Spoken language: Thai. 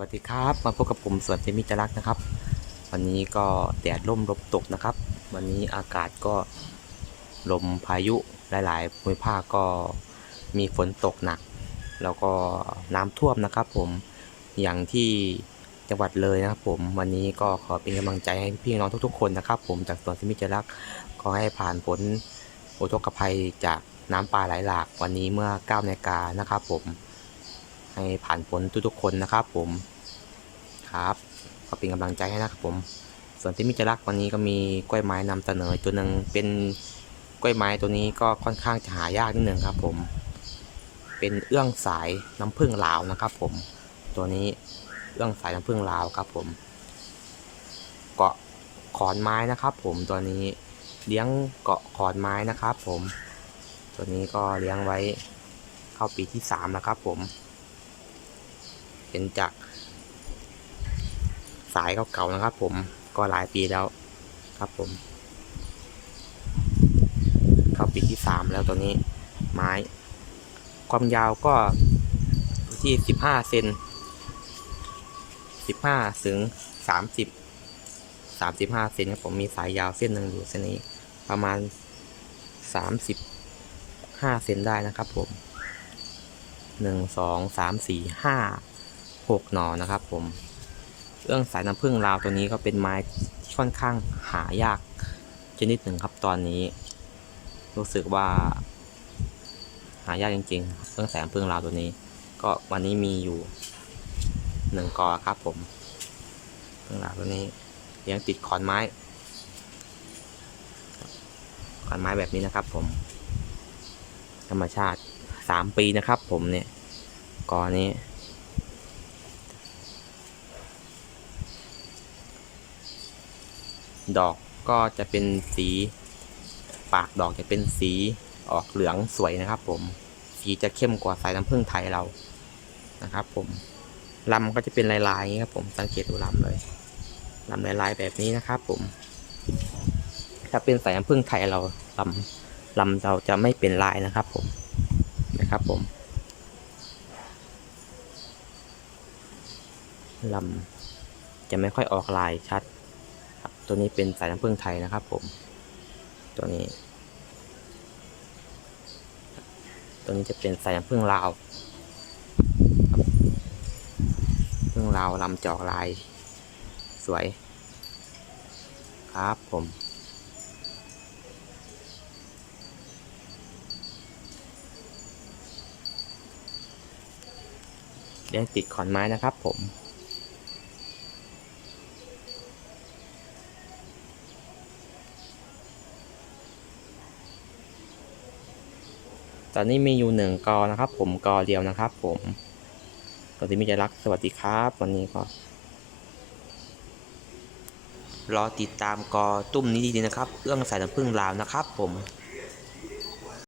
วัสดีครับ มาพบกับผมสวนเจมิจรักนะครับ วันนี้ก็แดดร่มลมตกนะครับ วันนี้อากาศก็ลมพายุหลายๆภูมิภาคก็มีฝนตกหนัก แล้วก็น้ำท่วมนะครับ ผมอย่างที่จังหวัดเลยนะครับผมวันนี้ก็ขอเป็นกำลังใจให้พี่น้องทุกๆคนนะครับ ผมจากสวนเจมิจรักขอให้ผ่านพ้นอุทกภัยจากน้ำป่าไหลหลากวันนี้เมื่อ9นาฬิกานะครับ ผม ให้ผ่านพ้นทุกๆคนนะครับผมครับก็เป็นกำลังใจให้นะครับผม ส่วนที่มิจรักษ์วันนี้ก็มีกล้วยไม้นำเสนอตัวหนึ่งเป็นกล้วยไม้ตัวนี้ก็ค่อนข้างจะหายากนิดหนึ่งครับผม เป็นเอื้องสายน้ำผึ้งลาวนะครับผม ตัวนี้เอื้องสายน้ำผึ้งลาวครับผม เกาะขอนไม้นะครับ ผมตัวนี้เลี้ยงเกาะขอนไม้นะครับ ผม ตัวนี้ก็เลี้ยงไว้เข้าปีที่สามแล้วครับผม เป็นจาก สายเก่าๆนะครับ ผมก็หลายปีแล้วครับผม เข้าปีที่สามแล้วตัวนี้ไม้ ความยาวก็ที่สิบห้าเซนสิบห้าถึงสามสิบสามสิบห้าเซนครับผมมีสายยาวเส้นหนึ่งอยู่เส้นนี้ประมาณสามสิบห้าเซนได้นะครับผมหนึ่งสองสามสี่ห้า หกหน่อนะครับผมเรื่องสายน้ำผึ้งลาวตัวนี้ก็เป็นไม้ที่ค่อนข้างหายากชนิดหนึ่งครับตอนนี้ รู้สึกว่า หายากจริงๆเรื่องสายน้ำผึ้งลาวตัวนี้ ก็วันนี้มีอยู่หนึ่งกอครับผมผึ้งลาวตัวนี้เลี้ยงติดขอนไม้ขอนไม้แบบนี้นะครับผม ธรรมชาติสามปีนะครับผมเนี่ยกอนี้ ดอกก็จะเป็นสี ปากดอกจะเป็นสีออกเหลืองสวยนะครับผม สีจะเข้มกว่าสายน้ำผึ้งไทยเรานะครับ ผมลำก็จะเป็นลายๆนี้ครับผมสังเกตดูลำเลยลำลายๆแบบนี้นะครับ ผม ถ้าเป็นสายน้ำผึ้งไทยเราลำลำเราจะไม่เป็นลายนะครับ ผมนะครับผมลำจะไม่ค่อยออกลายชัด ตัวนี้เป็นสายน้ำผึ้งไทยนะครับผม ตัวนี้ ตัวนี้จะเป็นสายน้ำผึ้งลาวผึ้งลาวลำจอกลาย สวย ครับผมเลี้ยงติดขอนไม้นะครับผม ตอนนี้มีอยู่หนึ่งกอนะครับ ผมกอเดียวนะครับผมตอนนี้มีใจรักสวัสดีครับ วันนี้ก็รอติดตามกอตุ้มนี้ดีๆนะครับ เอื้องสายน้ำผึ้งลาวนะครับผม